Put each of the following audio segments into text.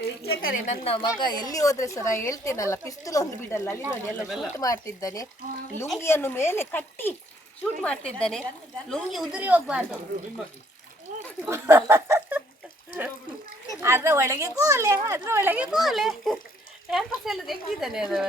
ವೀಕ್ಷಕರೇ, ನನ್ನ ಮಗ ಎಲ್ಲಿ ಹೋದ್ರೆ ಸಹ ಹೇಳ್ತೇನಲ್ಲ, ಪಿಸ್ತೂಲ್ ಒಂದು ಬಿಡಲ್ಲ. ಅಲ್ಲಿ ನೋಡಿ ಎಲ್ಲ ಶೂಟ್ ಮಾಡ್ತಿದ್ದಾನೆ. ಲುಂಗಿಯನ್ನು ಮೇಲೆ ಕಟ್ಟಿ ಶೂಟ್ ಮಾಡ್ತಿದ್ದಾನೆ. ಲುಂಗಿ ಉದುರಿ ಹೋಗ್ಬಾರ್ದು. ಅದ್ರ ಒಳಗೆ ಕೋಲೆ, ಅದ್ರ ಒಳಗೆ ಕೋಲೆ. ಕ್ಯಾಂಪಸ್ ಎಲ್ಲ ತೆಗ್ದಿದ್ದಾನೆ ಅದು.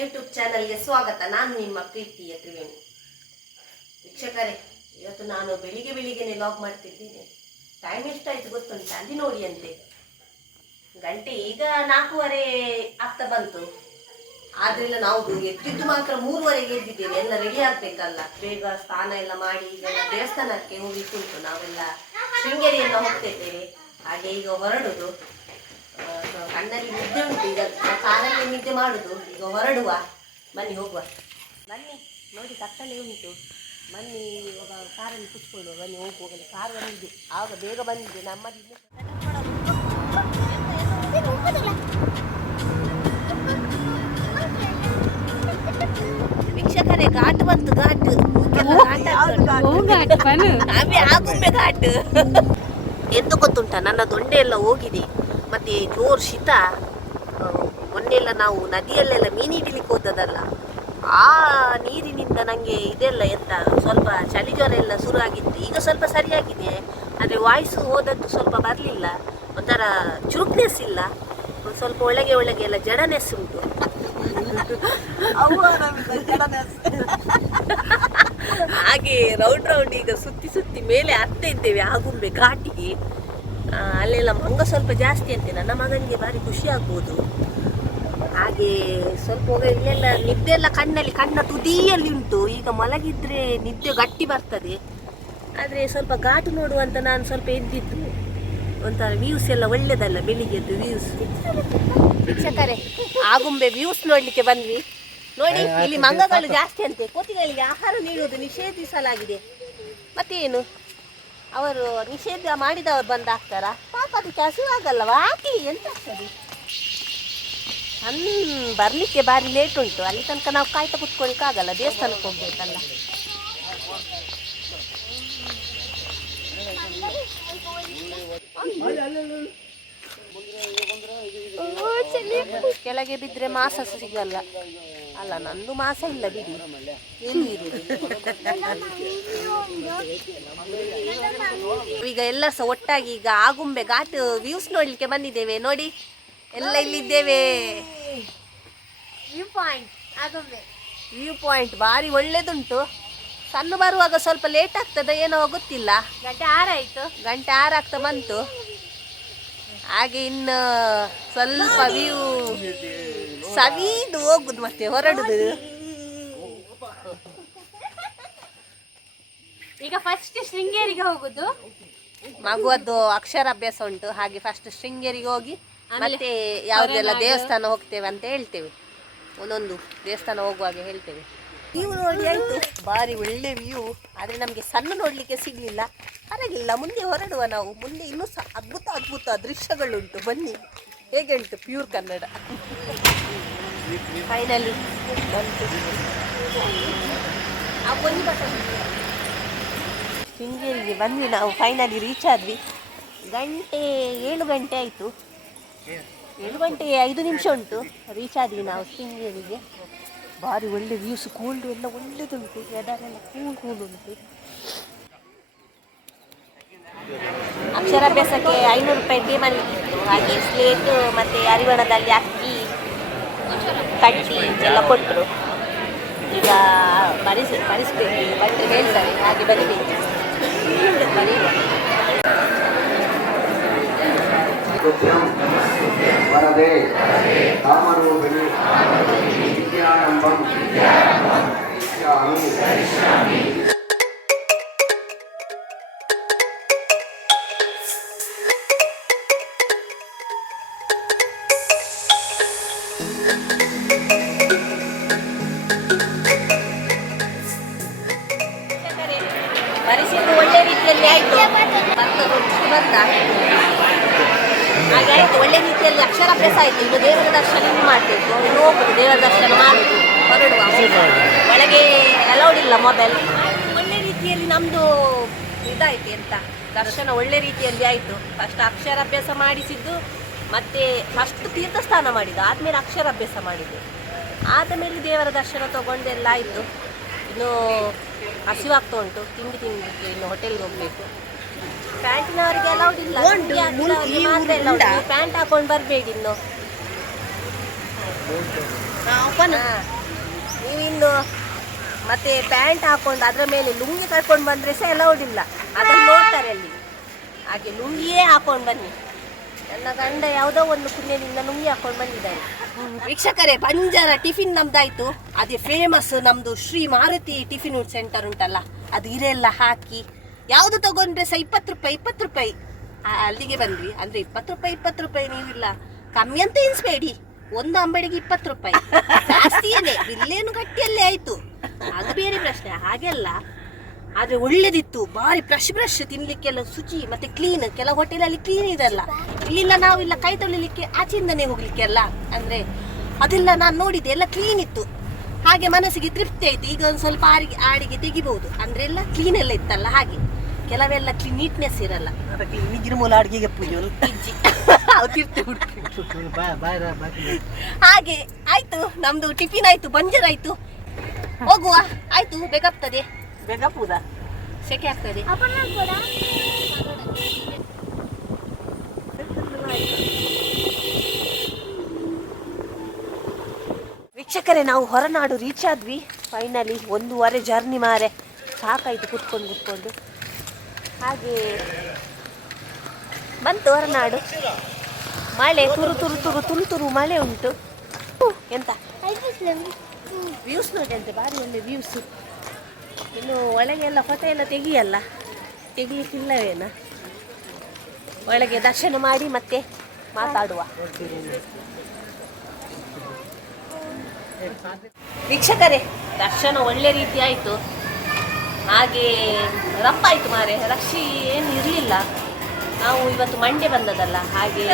ಯೂಟ್ಯೂಬ್ ಚಾನಲ್ಗೆ ಸ್ವಾಗತ. ನಾನು ನಿಮ್ಮ ಪ್ರೀತಿಯ ತ್ರಿವೇಣಿ. ವೀಕ್ಷಕರೇ, ಇವತ್ತು ನಾನು ಬೆಳಿಗ್ಗೆನೆ ಲಾಗ್ ಮಾಡ್ತಿದ್ದೀನಿ. ಟೈಮ್ ಎಷ್ಟಾಯ್ತು ಗೊತ್ತುಂಟ? ಅಲ್ಲಿ ನೋಡಿ ಅಂತೆ, ಗಂಟೆ ಈಗ 4:15 ಆಗ್ತಾ ಬಂತು. ಆದ್ರೆಲ್ಲ ನಾವು ಎದ್ದಿದ್ದು ಮಾತ್ರ 3:15 ಎದ್ದಿದ್ದೇವೆ. ಎಲ್ಲ ರೆಡಿ ಆಗ್ಬೇಕಲ್ಲ, ಬೇಗ ಸ್ನಾನ ಎಲ್ಲ ಮಾಡಿ ಈಗ ದೇವಸ್ಥಾನಕ್ಕೆ ಹೋಗ್ಲಿಕ್ಕೆ ಉಂಟು. ನಾವೆಲ್ಲ ಶೃಂಗೇರಿಯಿಂದ ಹೋಗ್ತಿದ್ದೇವೆ. ಹಾಗೆ ಈಗ ಹೊರಡುದು. ಕಣ್ಣಲ್ಲಿ ನಿದ್ದೆ ಉಂಟು, ಈಗ ಕಾರಲ್ಲಿ ನಿದ್ದೆ ಮಾಡುದು. ಈಗ ಹೊರಡುವ, ಬನ್ನಿ ಹೋಗುವ. ಬನ್ನಿ ನೋಡಿ, ಕತ್ತಲೆ ಉಂಟು. ಬನ್ನಿ ಕಾರಲ್ಲಿ ಕುತ್ಕೊಳ್ಳುವ. ಬನ್ನಿ ಹೋಗುವ. ಕಾರ್ ಬಂದಿದೆ, ಆಗ ಬೇಗ ಬಂದಿದೆ. ನಮ್ಮದಿಲ್ಲ ವೀಕ್ಷಕರೇ, ಘಾಟ್ ಬಂತು. ಘಾಟ್ ಆಗುಂಬೆ ಘಾಟ್. ಎಂತ ಗೊತ್ತುಂಟ, ನನ್ನ ದೊಂಡೆ ಎಲ್ಲ ಹೋಗಿದೆ. ಮತ್ತೆ ಜೋರು ಶೀತ. ಮೊನ್ನೆಲ್ಲ ನಾವು ನದಿಯಲ್ಲೆಲ್ಲ ಮೀನು ಹಿಡಿಲಿಕ್ಕೆ ಹೋದದಲ್ಲ, ಆ ನೀರಿನಿಂದ ನನಗೆ ಇದೆಲ್ಲ ಎಂತ ಸ್ವಲ್ಪ ಚಳಿ ಜ್ವರ ಎಲ್ಲ ಶುರು ಆಗಿತ್ತು. ಈಗ ಸ್ವಲ್ಪ ಸರಿಯಾಗಿದೆ, ಆದರೆ ವಾಯ್ಸು ಹೋದದ್ದು ಸ್ವಲ್ಪ ಬರಲಿಲ್ಲ. ಒಂಥರ ಚುರುಕ್ನೆಸ್ ಇಲ್ಲ, ಸ್ವಲ್ಪ ಒಳಗೆ ಎಲ್ಲ ಜಡನೆಸ್ ಉಂಟು. ಹಾಗೆ ರೌಂಡ್ ಈಗ ಸುತ್ತಿ ಮೇಲೆ ಹತ್ತಾ ಇದ್ದೇವೆ ಆಗುಂಬೆ ಘಾಟಿಗೆ. ಅಲ್ಲೆಲ್ಲ ಮಂಗ ಸ್ವಲ್ಪ ಜಾಸ್ತಿ ಅಂತೆ. ನನ್ನ ಮಗನಿಗೆ ಭಾರಿ ಖುಷಿ ಆಗ್ಬೋದು. ಹಾಗೆ ಸ್ವಲ್ಪ ಇಲ್ಲೆಲ್ಲ ನಿದ್ದೆ ಎಲ್ಲ ಕಣ್ಣ ತುದಿಯಲ್ಲಿ ಉಂಟು. ಈಗ ಮಲಗಿದ್ರೆ ನಿದ್ದೆ ಗಟ್ಟಿ ಬರ್ತದೆ. ಆದರೆ ಸ್ವಲ್ಪ ಘಾಟು ನೋಡುವಂತ ನಾನು ಸ್ವಲ್ಪ ಎದ್ದಿತ್ತು. ಒಂಥರ ವ್ಯೂಸ್ ಎಲ್ಲ ಒಳ್ಳೆದಲ್ಲ, ಬೆಳಿಗ್ಗೆದ್ದು ವ್ಯೂಸ್. ವೀಕ್ಷಕರೇ, ಆಗುಂಬೆ ವ್ಯೂಸ್ ನೋಡ್ಲಿಕ್ಕೆ ಬಂದ್ವಿ. ನೋಡಿ, ಇಲ್ಲಿ ಮಂಗಗಳು ಜಾಸ್ತಿ ಅಂತೆ. ಕೋತಿಗಳಿಗೆ ಆಹಾರ ನೀಡುವುದು ನಿಷೇಧಿಸಲಾಗಿದೆ. ಮತ್ತೇನು, ಅವರು ನಿಷೇಧ ಮಾಡಿದವರು ಬಂದಾಗ್ತಾರ? ಪಾಪ ಅದಕ್ಕೆ ಹಸಿವಾಗಲ್ಲವಾ? ಹಾಕಿ ಎಂತ ಆಗ್ತದೆ. ಬರ್ಲಿಕ್ಕೆ ಭಾರಿ ಲೇಟ್ ಉಂಟು. ಅಲ್ಲಿ ತನಕ ನಾವು ಕಾಯ್ತಾ ಕುತ್ಕೊಳಿಕ್ಕಾಗಲ್ಲ, ದೇವಸ್ಥಾನಕ್ಕೆ ಹೋಗ್ಬೇಕಲ್ಲ. ಕೆಳಗೆ ಬಿದ್ರೆ ಮಾಸ ಸಿಗಲ್ಲ ಅಲ್ಲ. ನಂದು ಮಾಸ ಇಲ್ಲ ಬಿಡಿ. ಈಗ ಎಲ್ಲ ಸಹ ಒಟ್ಟಾಗಿ ಈಗ ಆಗುಂಬೆ ಘಾಟ್ ವ್ಯೂಸ್ ನೋಡ್ಲಿಕ್ಕೆ ಬಂದಿದ್ದೇವೆ. ನೋಡಿ, ಎಲ್ಲ ಇಲ್ಲಿದ್ದೇವೆ. ವ್ಯೂ ಪಾಯಿಂಟ್ ಭಾರಿ ಒಳ್ಳೇದುಂಟು. ಸಣ್ಣ ಬರುವಾಗ ಸ್ವಲ್ಪ ಲೇಟ್ ಆಗ್ತದೆ ಏನೋ ಗೊತ್ತಿಲ್ಲ. ಗಂಟೆ 6 ಆಯ್ತು. ಗಂಟೆ 6 ಆಗ್ತಾ ಬಂತು. ಹಾಗೆ ಇನ್ನು ಸ್ವಲ್ಪ ವ್ಯೂ ಸವಿದು ಹೋಗುದು, ಮತ್ತೆ ಹೊರಡುದು. ಈಗ ಫಸ್ಟ್ ಶೃಂಗೇರಿಗೆ ಹೋಗುದು. ಮಗುವದ್ದು ಅಕ್ಷರಾಭ್ಯಾಸ ಉಂಟು. ಹಾಗೆ ಫಸ್ಟ್ ಶೃಂಗೇರಿಗೆ ಹೋಗಿ ಮತ್ತೆ ಯಾವುದೆಲ್ಲ ದೇವಸ್ಥಾನ ಹೋಗ್ತೇವೆ ಅಂತ ಹೇಳ್ತೇವೆ. ಒಂದೊಂದು ದೇವಸ್ಥಾನ ಹೋಗುವಾಗ ಹೇಳ್ತೇವೆ. ವ್ಯೂ ನೋಡಿ ಆಯ್ತು, ಭಾರಿ ಒಳ್ಳೆ ವ್ಯೂ. ಆದರೆ ನಮಗೆ ಸಣ್ಣ ನೋಡಲಿಕ್ಕೆ ಸಿಗಲಿಲ್ಲ. ಪರವಾಗಿಲ್ಲ, ಮುಂದೆ ಹೊರಡುವ ನಾವು. ಮುಂದೆ ಇನ್ನೂ ಸಹ ಅದ್ಭುತ ದೃಶ್ಯಗಳುಂಟು. ಬನ್ನಿ, ಹೇಗೆ ಉಂಟು ಪ್ಯೂರ್ ಕನ್ನಡ. ಫೈನಲಿ ಬಂತು ಶೃಂಗೇರಿಗೆ ಬಂದ್ವಿ ನಾವು. ಫೈನಲಿ ರೀಚ್ ಆದ್ವಿ. 7 ಗಂಟೆ ಆಯಿತು. 7 ಗಂಟೆ 5 ನಿಮಿಷ ಉಂಟು. ರೀಚ್ ಆದ್ವಿ ನಾವು ಶೃಂಗೇರಿಗೆ. ಭಾರಿ ಒಳ್ಳೆ ವ್ಯೂಸ್, ಕೋಲ್ಡ್ ಎಲ್ಲ ಒಳ್ಳೆದುಂಟು. ವೆದರ್ ಎಲ್ಲ ಕೂಲ್ ಉಂಟು. ಅಕ್ಷರಾಭ್ಯಾಸಕ್ಕೆ 500 ರೂಪಾಯಿ ಪೇ ಮಾಡಲಿಕ್ಕಿತ್ತು. ಹಾಗೆ ಸ್ಲೇಟು ಮತ್ತು ಅರಿವಣದಲ್ಲಿ ಅಕ್ಕಿ ಕಟ್ಟಿ ಎಲ್ಲ ಕೊಟ್ಟರು. ಈಗ ಬರಿಸ್ಬೇಕು, ಬಟ್ಟೆ ಹೇಳ್ತಾರೆ. ಹಾಗೆ ಬರಿಬೇಕು. ವರದೆ ಕಾಮರೂಪಿಣಿ ವಿದ್ಯಾರಂಭಂ ಕರಿಷ್ಯಾಮಿ. ಬರೆಸಿದ್ದು ಒಳ್ಳೆ ರೀತಿಯಲ್ಲಿ ಆಯ್ತು. ಬಂದ ಹಾಗೆ ಆಯ್ತು, ಒಳ್ಳೆ ರೀತಿಯಲ್ಲಿ ಅಕ್ಷರಾಭ್ಯಾಸ ಆಯ್ತು. ಇನ್ನು ದೇವರ ದರ್ಶನ ಮಾಡಬೇಕು, ಇನ್ನು ಹೋಗುದು ದೇವರ ದರ್ಶನ ಮಾಡುದು, ಹೊರಡುವ. ಒಳಗೆ ಅಲೌಡ್ ಇಲ್ಲ ಮೊಬೈಲ್. ಒಳ್ಳೆ ರೀತಿಯಲ್ಲಿ ನಮ್ದು ಇದಾಯ್ತು ಅಂತ ದರ್ಶನ ಒಳ್ಳೆ ರೀತಿಯಲ್ಲಿ ಆಯ್ತು. ಫಸ್ಟ್ ಅಕ್ಷರಾಭ್ಯಾಸ ಮಾಡಿಸಿದ್ದು, ಮತ್ತೆ ಫಸ್ಟ್ ತೀರ್ಥಸ್ನಾನ ಮಾಡಿದ್ದು, ಆದ್ಮೇಲೆ ಅಕ್ಷರಾಭ್ಯಾಸ ಮಾಡಿದ್ದು, ಆದ ಮೇಲೆ ದೇವರ ದರ್ಶನ ತಗೊಂಡೆಲ್ಲ ಆಯ್ತು. ಇನ್ನು ಹಸಿವಾಗ್ತಾ ಉಂಟು, ತಿಂಡಿ ತಿನ್ನಲಿಕ್ಕೆ ಇನ್ನು ಹೋಟೆಲ್ಗೆ ಹೋಗ್ಬೇಕು. ಪ್ಯಾಂಟಿನವರಿಗೆ ಅಲೌಡ್ ಇಲ್ಲ, ಮಾತ್ರ ಎಲ್ಲ ಉಂಟು. ನೀವು ಪ್ಯಾಂಟ್ ಹಾಕೊಂಡು ಬರಬೇಡಿ ಇನ್ನು. ನೀವಿನ್ನು ಮತ್ತೆ ಪ್ಯಾಂಟ್ ಹಾಕೊಂಡು ಅದರ ಮೇಲೆ ಲುಂಗಿ ಕಟ್ಕೊಂಡು ಬಂದರೆ ಸಹ ಅಲೌಡ್ ಇಲ್ಲ, ಅದನ್ನು ನೋಡ್ತಾರೆ ಅಲ್ಲಿ. ಹಾಗೆ ಲುಂಗಿಯೇ ಹಾಕೊಂಡು ಬನ್ನಿ. ನನ್ನ ಗಂಡ ಯಾವುದೋ ಒಂದು ಪುಣ್ಯದಿಂದ ಲುಂಗಿ ಹಾಕೊಂಡು ಬಂದಿದ್ದಾರೆ. ವೀಕ್ಷಕರೇ, ಬಂಜಾರ ಟಿಫಿನ್ ನಮ್ದಾಯ್ತು. ಅದೇ ಫೇಮಸ್ ನಮ್ದು ಶ್ರೀ ಮಾರುತಿ ಟಿಫಿನ್ ಸೆಂಟರ್ ಉಂಟಲ್ಲ, ಅದು ಹಿರೆಲ್ಲ ಹಾಕಿ ಯಾವುದು ತಗೊಂಡ್ರೆ ಸಹ 20 ರೂಪಾಯಿ ಅಲ್ಲಿಗೆ ಬಂದ್ವಿ. ಅಂದ್ರೆ 20 ರೂಪಾಯಿ ನೀವಿಲ್ಲ ಕಮ್ಮಿ ಅಂತ ಎನಿಸ್ಬೇಡಿ, ಒಂದು ಅಂಬಡಿಗೆ 20 ರೂಪಾಯಿ ಜಾಸ್ತಿಯೇನೆ. ಬಿಲ್ಲೇನು ಗಟ್ಟಿಯಲ್ಲೇ ಆಯ್ತು, ಅದು ಬೇರೆ ಪ್ರಶ್ನೆ, ಹಾಗೆಲ್ಲ. ಆದ್ರೆ ಒಳ್ಳೇದಿತ್ತು, ಭಾರಿ ಫ್ರೆಶ್ ತಿನ್ಲಿಕ್ಕೆಲ್ಲ ಶುಚಿ ಮತ್ತೆ ಕ್ಲೀನ್. ಕೆಲವು ಹೋಟೆಲಲ್ಲಿ ಕ್ಲೀನ್ ಇದಲ್ಲ, ಇಲ್ಲಿಲ್ಲ. ನಾವಿಲ್ಲ ಕೈ ತೊಳಿಲಿಕ್ಕೆ ಆಚೆಯಿಂದನೇ ಹೋಗ್ಲಿಕ್ಕೆ ಅಲ್ಲ, ಅಂದ್ರೆ ಅದೆಲ್ಲ ನಾನು ನೋಡಿದ್ದೆ, ಎಲ್ಲ ಕ್ಲೀನ್ ಇತ್ತು. ಹಾಗೆ ಮನಸ್ಸಿಗೆ ತೃಪ್ತಿ ಆಯ್ತು. ಈಗ ಒಂದು ಸ್ವಲ್ಪ ಆಡಿಗೆ ತೆಗಿಬಹುದು, ಅಂದ್ರೆ ಎಲ್ಲ ಕ್ಲೀನ್ ಎಲ್ಲ ಇತ್ತಲ್ಲ. ಹಾಗೆ ಕೆಲವೆಲ್ಲ ಕ್ಲೀನ್ ನೀಟ್ನೆಸ್ ಇರಲ್ಲ. ಹಾಗೆ ಆಯ್ತು, ನಮ್ದು ಟಿಫಿನ್ ಆಯ್ತು, ಬಂಜರ್ ಆಯ್ತು. ಹೋಗುವ ಆಯ್ತು, ಬೇಗಾಗ್ತದೆ. ಬೇಗಪ್ಪುದ ಸೆಕೆ ಆಗ್ತದೆ. ವೀಕ್ಷಕರೇ, ನಾವು ಹೊರನಾಡು ರೀಚ್ ಆದ್ವಿ ಫೈನಲಿ. 1 ಜರ್ನಿ ಮಾರೆ, ಸಾಕಾಯ್ತು ಕುತ್ಕೊಂಡು. ಹಾಗೆ ಬಂತು ಹೊರನಾಡು. ಮಳೆ ತುರು ಮಳೆ ಉಂಟು. ಎಂತ ವ್ಯೂಸ್ ನೋಡಿ ಅಂತೆ, ಭಾರಿ ಒಳ್ಳೆ ವ್ಯೂಸ್. ಇನ್ನು ಒಳಗೆಲ್ಲ ಫೋಟೋ ಎಲ್ಲ ತೆಗಿಲಿಕ್ಕಿಲ್ಲವೇನ? ಒಳಗೆ ದರ್ಶನ ಮಾಡಿ ಮತ್ತೆ ಮಾತಾಡುವ. ವೀಕ್ಷಕರೇ, ದರ್ಶನ ಒಳ್ಳೆ ರೀತಿ ಆಯಿತು. ಹಾಗೆ ರಪ್ಪ ಆಯಿತು ಮಾರೆ, ರಶ್ ಏನು ಇರಲಿಲ್ಲ. ನಾವು ಇವತ್ತು ಮಂಡೆ ಬಂದದಲ್ಲ, ಹಾಗೆ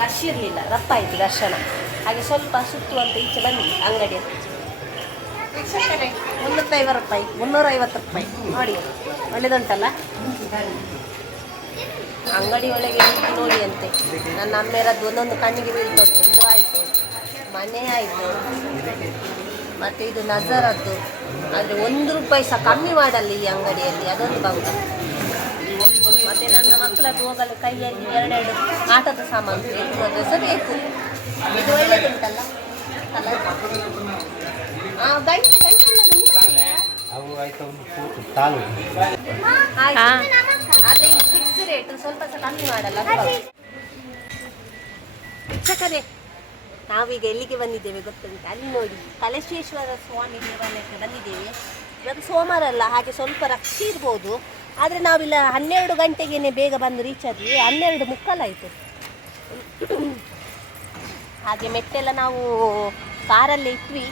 ರಶ್ ಇರಲಿಲ್ಲ, ರಪ್ಪ ಆಯಿತು ದರ್ಶನ. ಹಾಗೆ ಸ್ವಲ್ಪ ಸುತ್ತುವಂತ ಈಚೆ ಬನ್ನಿ ಅಂಗಡಿ. ವೀಕ್ಷಕರೇ, 350 ರೂಪಾಯಿ ನೋಡಿ, ಒಳ್ಳೆದುಂಟಲ್ಲ. ಅಂಗಡಿ ಒಳಗೆ ನೋಡಿ ಅಂತೆ. ನನ್ನ ಅಮ್ಮೆರದ್ದು ಒಂದೊಂದು ಕಣ್ಣಿಗೆ ಬೀಳ್ತುಂಟು. ಇದು ಆಯಿತು, ಮನೆ ಆಯಿತು, ಮತ್ತು ಇದು ನಜರದ್ದು. ಆದರೆ 1 ರೂಪಾಯಿ ಸಹ ಕಮ್ಮಿ ಮಾಡಲ್ಲ ಈ ಅಂಗಡಿಯಲ್ಲಿ, ಅದೊಂದು ಬಂದು. ಮತ್ತು ನನ್ನ ಮಕ್ಕಳದ್ದು ಹೋಗಲು ಕೈಯಲ್ಲಿ 2 ಆಟದ ಸಾಮಾನು ಎಲ್ಲಿ ಸಹ ಬೇಕು. ಇದು ಒಳ್ಳೆದುಂಟಲ್ಲ ಗಂಟೆ ಆದರೆ ಫಿಕ್ಸ್ ರೇಟ್, ಸ್ವಲ್ಪ ಸಹ ಕಮ್ಮಿ ಮಾಡಲ್ಲ. ವೀಕ್ಷಕರೇ, ನಾವೀಗ ಎಲ್ಲಿಗೆ ಬಂದಿದ್ದೇವೆ ಗೊತ್ತುಂಟು? ಅಲ್ಲಿ ನೋಡಿ, ಕಲಶೇಶ್ವರ ಸ್ವಾಮಿ ದೇವಾಲಯಕ್ಕೆ ಬಂದಿದ್ದೇವೆ. ಇವತ್ತು ಸೋಮವಾರ ಅಲ್ಲ, ಹಾಗೆ ಸ್ವಲ್ಪ ರಶ್ ಇರ್ಬೋದು. ಆದರೆ ನಾವಿಲ್ಲ 12 ಗಂಟೆಗೇನೆ ಬೇಗ ಬಂದು ರೀಚ್ ಆದ್ವಿ. 12:15 ಆಯಿತು. ಹಾಗೆ ಮೆಟ್ಟೆಲ್ಲ ನಾವು ಕಾರಲ್ಲೇ ಇಟ್ವಿ.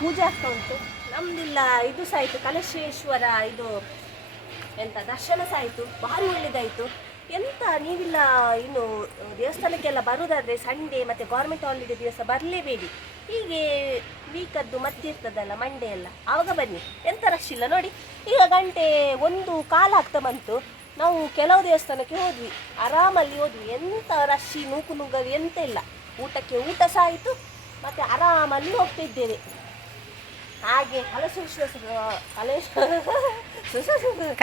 ಪೂಜೆ ಆಗ್ತಾ ಉಂಟು. ನಮ್ದಿಲ್ಲ ಇದು ಸಹ ಆಯಿತು, ಕಲಶೇಶ್ವರ ಇದು ಎಂತ ದರ್ಶನ ಸಹ ಆಯಿತು, ಭಾರಿ ಒಳ್ಳೆದಾಯಿತು. ಎಂತ ನೀವಿಲ್ಲ ಇನ್ನು ದೇವಸ್ಥಾನಕ್ಕೆಲ್ಲ ಬರುವುದಾದರೆ ಸಂಡೇ ಮತ್ತು ಗೌರ್ಮೆಂಟ್ ಹಾಲಿಡೇ ದಿವಸ ಬರಲೇಬೇಡಿ. ಹೀಗೆ ವೀಕದ್ದು ಮಧ್ಯೆ ಇರ್ತದಲ್ಲ ಮಂಡೇ ಎಲ್ಲ, ಆವಾಗ ಬನ್ನಿ, ಎಂತ ರಶ್ ಇಲ್ಲ ನೋಡಿ. ಈಗ 1:15 ಆಗ್ತಾ ಬಂತು. ನಾವು ಕೆಲವು ದೇವಸ್ಥಾನಕ್ಕೆ ಹೋದ್ವಿ, ಆರಾಮಲ್ಲಿ ಹೋದ್ವಿ. ಎಂತ ರಶ್ ನೂಕು ಎಂತ ಇಲ್ಲ. ಊಟಕ್ಕೆ ಊಟ ಸಹ ಆಯಿತು, ಮತ್ತು ಆರಾಮಲ್ಲಿ ಹೋಗ್ತಿದ್ದೇವೆ. ಹಾಗೆ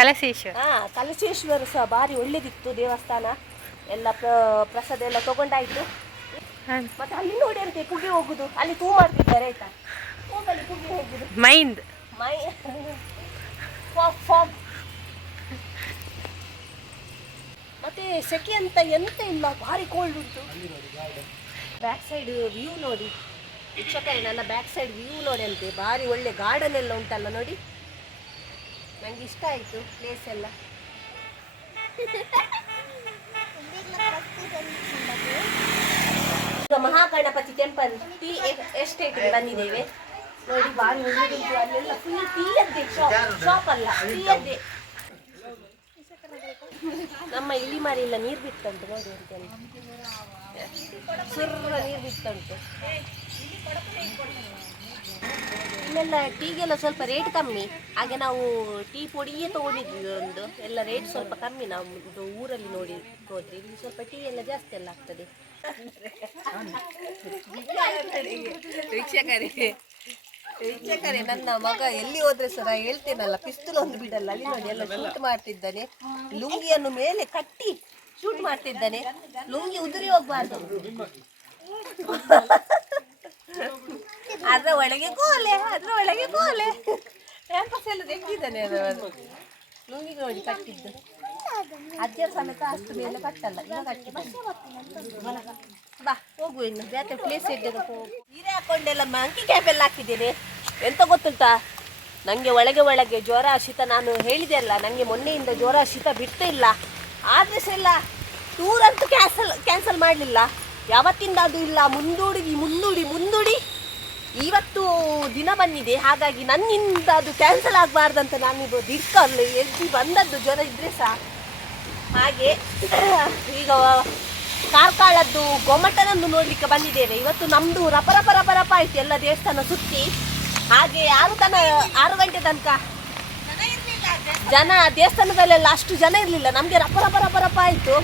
ಕಲಶೇಶ್ವರ ಸಹ ಭಾರಿ ಒಳ್ಳೇದಿತ್ತು ದೇವಸ್ಥಾನ. ಎಲ್ಲ ಪ್ರಸಾದ ಎಲ್ಲ ತಗೊಂಡಾಯ್ತು. ಮತ್ತೆ ಅಲ್ಲಿ ನೋಡಿ ಅಂತೆ ಕುಗೆ ಹೋಗುದು, ಅಲ್ಲಿ ತೂ ಮಾಡ್ತಿದ್ದಾರೆ ಆಯ್ತಾ. ಹೋಗಲಿ ಕುಗೆ ಹೋಗುದು ಮತ್ತೆ ಸೆಕೆ ಅಂತ ಎಂತ ಇಲ್ಲ, ಭಾರಿ ಕೋಲ್ಡ್ ಉಂಟು. ಬ್ಯಾಕ್ ಸೈಡ್ ವ್ಯೂ ನೋಡಿ ವೀಕ್ಷಕರೇ, ನನ್ನ ಬ್ಯಾಕ್ ಸೈಡ್ ವ್ಯೂ ನೋಡಿ ಅಂತೆ, ಭಾರಿ ಒಳ್ಳೆ ಗಾರ್ಡನ್ ಎಲ್ಲ ಉಂಟಲ್ಲ ನೋಡಿ. ನಂಗೆ ಇಷ್ಟ ಆಯಿತು ಪ್ಲೇಸ್ ಎಲ್ಲ. ಗಣಪತಿ ಟೆಂಪಲ್ ಟೀ ಎಸ್ಟೇಟ್ಗೆ ಬಂದಿದ್ದೇವೆ. ನೋಡಿ ಬಾರಿ ಒಳ್ಳೆದಿದ್ದು, ಅಲ್ಲೆಲ್ಲ ಫುಲ್ ಟೀಯದ್ದೇ ಶಾಪ್ ಅಲ್ಲ, ಟೀಯದ್ದೇ. ನಮ್ಮ ಇಲಿ ಮಾರಿ ಇಲ್ಲ ನೀರು ಬಿತ್ತಂಟು ನೋಡಿ ಅಂತೇಳಿ, ಸುರ್ರ ನೀರು ಬಿತ್ತಂಟು. ಇಲ್ಲೆಲ್ಲ ಟೀಗೆಲ್ಲ ಸ್ವಲ್ಪ ರೇಟ್ ಕಮ್ಮಿ, ಹಾಗೆ ನಾವು ಟೀ ಪುಡಿಯೇ ತೊಗೊಂಡಿದ್ವಿ ಒಂದು, ಎಲ್ಲ ರೇಟ್ ಸ್ವಲ್ಪ ಕಮ್ಮಿ. ನಾವು ಇದು ಊರಲ್ಲಿ ನೋಡಿ ಹೋದ್ರಿ, ಇಲ್ಲಿ ಸ್ವಲ್ಪ ಟೀ ಎಲ್ಲ ಜಾಸ್ತಿ ಎಲ್ಲ ಆಗ್ತದೆ. ವೀಕ್ಷಕರೇ, ನನ್ನ ಮಗ ಎಲ್ಲಿ ಹೋದ್ರೆ ಸಹ ಹೇಳ್ತೇನಲ್ಲ, ಪಿಸ್ತೂಲ್ ಒಂದು ಬಿಡಲ್ಲ. ಅಲ್ಲಿ ನೋಡಿ ಎಲ್ಲ ಶೂಟ್ ಮಾಡ್ತಿದ್ದಾನೆ, ಲುಂಗಿಯನ್ನು ಮೇಲೆ ಕಟ್ಟಿ ಶೂಟ್ ಮಾಡ್ತಿದ್ದಾನೆ. ಲುಂಗಿ ಉದುರಿ ಹೋಗ್ಬಾರ್ದು, ಅದ್ರ ಒಳಗೆ ಕೋಲೆ, ಅದ್ರ ಒಳಗೆ ಕೋಲೆ. ಕ್ಯಾಂಪಸ್ ಎಲ್ಲ ತೆಗ್ದಿದ್ದಾನೆ ಅದು. ಲುಂಗಿ ನೋಡಿ ಕಟ್ಟಿದ್ದು, ಅಜ್ಜರ ಸಮೇತ ಅಷ್ಟು ಮೇಲೆ ಕಟ್ಟಲ್ಲ, ಈಗ ಕಟ್ಟಿದ್ದಾನೆ. ಬಾ ಹೋಗು, ಇನ್ನು ಬೇರೆ ಪ್ಲೇಸ್ ಇದ್ದೇನೆ. ಸೀರೆ ಹಾಕೊಂಡೆಲ್ಲ ಮಂಕಿ ಕ್ಯಾಪ್ ಎಲ್ಲ ಹಾಕಿದ್ದೇನೆ. ಎಂತ ಗೊತ್ತುಂಟಾ, ನನಗೆ ಒಳಗೆ ಜ್ವರ ಶೀತ, ನಾನು ಹೇಳಿದೆ ಅಲ್ಲ ನನಗೆ ಮೊನ್ನೆಯಿಂದ ಜ್ವರ ಶೀತ ಬಿಟ್ಟಿಲ್ಲ. ಆದರೆ ಸಹ ಇಲ್ಲ, ಟೂರ್ ಅಂತೂ ಕ್ಯಾನ್ಸಲ್ ಮಾಡಲಿಲ್ಲ. ಯಾವತ್ತಿಂದ ಅದು ಇಲ್ಲ, ಮುಂದೂಡಿ ಇವತ್ತು ದಿನ ಬಂದಿದೆ. ಹಾಗಾಗಿ ನನ್ನಿಂದ ಅದು ಕ್ಯಾನ್ಸಲ್ ಆಗಬಾರ್ದಂತ ನಾನಿದು ದಿಡ್ಕಲ್ಲಿ ಎದ್ದು ಬಂದದ್ದು, ಜ್ವರ ಇದ್ರೆ ಸಹ. ಹಾಗೆ ಈಗ ಕಾರ್ಕಳದ್ದು ಗೊಮ್ಮಟನನ್ನು ನೋಡಲಿಕ್ಕೆ ಬಂದಿದ್ದೇವೆ. ಇವತ್ತು ನಮ್ಮದು ರಪ ಆಯಿತು ಎಲ್ಲ ದೇವಸ್ಥಾನ ಸುತ್ತಿ. ಹಾಗೆ 6 ಗಂಟೆ ತನಕ ಜನ ದೇವಸ್ಥಾನದಲ್ಲೆಲ್ಲ ಅಷ್ಟು ಜನ ಇರಲಿಲ್ಲ, ನಮಗೆ ರಪ ಆಯಿತು.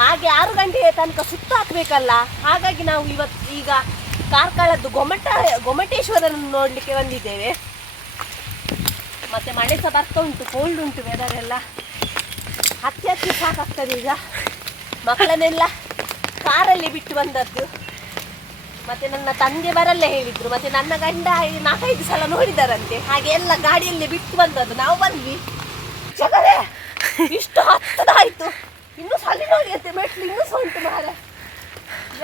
ಹಾಗೆ 6 ಗಂಟೆಯ ತನಕ ಸುತ್ತ ಹಾಕಬೇಕಲ್ಲ, ಹಾಗಾಗಿ ನಾವು ಈಗ ಕಾರ್ಕಳದ್ದು ಗೊಮ್ಮಟೇಶ್ವರನ್ನು ನೋಡಲಿಕ್ಕೆ ಬಂದಿದ್ದೇವೆ. ಮತ್ತು ಮಳೆ ಸಹ ಬರ್ತಾ ಉಂಟು, ಕೋಲ್ಡ್ ಉಂಟು, ವೆದರ್ ಎಲ್ಲ ಹತ್ತಿ ಸಾಕಾಗ್ತದೆ. ಈಗ ಮಕ್ಕಳನ್ನೆಲ್ಲ ಕಾರಲ್ಲಿ ಬಿಟ್ಟು ಬಂದದ್ದು. ಮತ್ತು ನನ್ನ ತಂದೆ ಬರಲ್ಲೇ ಹೇಳಿದ್ರು, ಮತ್ತು ನನ್ನ ಗಂಡ 4-5 ಸಲ ನೋಡಿದಾರಂತೆ. ಹಾಗೆ ಎಲ್ಲ ಗಾಡಿಯಲ್ಲೇ ಬಿಟ್ಟು ಬಂದದ್ದು. ನಾವು ಬಂದ್ವಿ, ಜಗರೇ ಇಷ್ಟು ಹತ್ತದಾಯಿತು. ಇನ್ನೂ ಸಲ ನೋಡಿ ಅಂತೆ, ಮೆಟ್ಲು ಇನ್ನೂ ಸಹ ಉಂಟು ಮಾರೆ.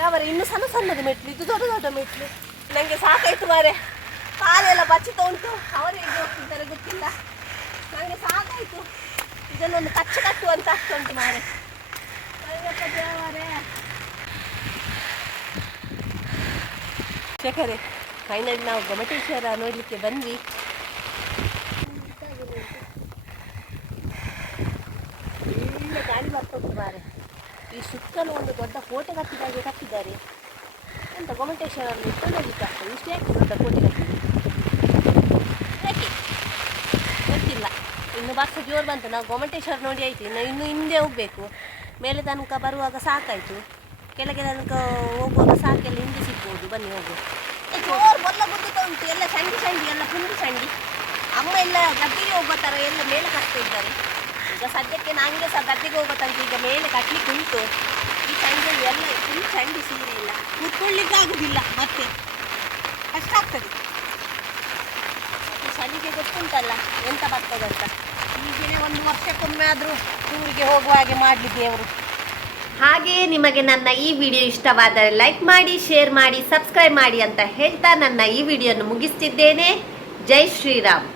ಯಾವರೇ ಇನ್ನೂ ಸಣ್ಣದು ಮೆಟ್ಲು, ಇದು ದೊಡ್ಡ ಮೆಟ್ಲು. ನನಗೆ ಸಾಕಾಯ್ತು ಮಾರೆ, ಕಾಲೆಲ್ಲ ಬಚ್ಚಿತ ಉಂಟು. ಅವರು ಹೇಗೆ ಹೋಗ್ತಿದ್ದಾರೆ ಗೊತ್ತಿಲ್ಲ, ನನಗೆ ಸಾಕಾಯಿತು. ಇದನ್ನೊಂದು ಕಟ್ಟುವಂತ ಆಗ್ತಾ ಉಂಟು ಮಾರೆ. ಶೇಖರೆ, ಫೈನಲ್ ನಾವು ಗೊಮ್ಮಟೇಶ್ವರ ನೋಡಲಿಕ್ಕೆ ಬಂದ್ವಿ. ಒಳ್ಳೆ ಗಾಳಿ ಬರ್ತದೆ ಮಾರೆ. ಈ ಸುತ್ತಲೂ ಒಂದು ದೊಡ್ಡ ಕೋಟೆ ಕಟ್ಟಿದ್ದಾರೆ. ಎಂತ ಗೊಮ್ಮಟೇಶ್ವರ ಇಟ್ಟು ನೋಡಲಿಕ್ಕೆ ಇಷ್ಟೇ ದೊಡ್ಡ ಕೋಟೆ ಯಾಕೆ ಗೊತ್ತಿಲ್ಲ. ಇನ್ನು ಬಸ್ ಜೋರು ಬಂತು, ನಾವು ಗೊಮ್ಮಟೇಶ್ವರ ನೋಡಿ ಆಯಿತು. ಇನ್ನು ಹಿಂದೆ ಹೋಗಬೇಕು. ಮೇಲೆ ತನಕ ಬರುವಾಗ ಸಾಕಾಯಿತು, ಕೆಳಗೆ ತನಕ ಹೋಗುವಾಗ ಸಾಕೆಲ್ಲ ಹಿಂದೆ ಸಿಗ್ಬೋದು. ಬನ್ನಿ ಹೋಗು. ಜೋರು ಮೊದಲ ಗೊತ್ತಾ ಉಂಟು, ಎಲ್ಲ ಸಂಡಿ ಎಲ್ಲ ಫುಲ್ ಸಂಡಿ. ಅಮ್ಮ ಎಲ್ಲ ಗದ್ದೆಗೆ ಹೋಗೋ ಥರ ಎಲ್ಲ ಮೇಲೆ ಕಟ್ತಾ ಇದ್ದಾರೆ. ಈಗ ಸದ್ಯಕ್ಕೆ ನನಗೆ ಸಹ ಗದ್ದೆಗೆ ಹೋಗೋ ತನಕ ಈಗ ಮೇಲೆ ಕಟ್ಟಲಿಕ್ಕೆ ಉಂಟು. ಈ ಸಂಡಿಯಲ್ಲಿ ಎಲ್ಲ ಫುಲ್ ಸಂಡಿ, ಸೀರೆ ಇಲ್ಲ, ಕೂತ್ಕೊಳ್ಳಿಕ್ಕೆ ಆಗುದಿಲ್ಲ, ಮತ್ತೆ ಕಷ್ಟ ಆಗ್ತದೆ. ಈ ಚಳಿಗೆ ಗೊತ್ತುಂಟಲ್ಲ ಎಂತ ಬರ್ತದಂತ. ಈಗಿನ 1 ವರ್ಷಕ್ಕೊಮ್ಮೆ ಆದರೂ ಟೂರಿಗೆ ಹೋಗುವ ಹಾಗೆ ಮಾಡಲಿಕ್ಕೆ ಅವರು. ಹಾಗೆಯೇ ನಿಮಗೆ ನನ್ನ ಈ ವಿಡಿಯೋ ಇಷ್ಟವಾದರೆ ಲೈಕ್ ಮಾಡಿ, ಶೇರ್ ಮಾಡಿ, ಸಬ್ಸ್ಕ್ರೈಬ್ ಮಾಡಿ ಅಂತ ಹೇಳ್ತಾ ನನ್ನ ಈ ವಿಡಿಯೋವನ್ನು ಮುಗಿಸ್ತಿದ್ದೇನೆ. ಜೈ ಶ್ರೀರಾಮ್.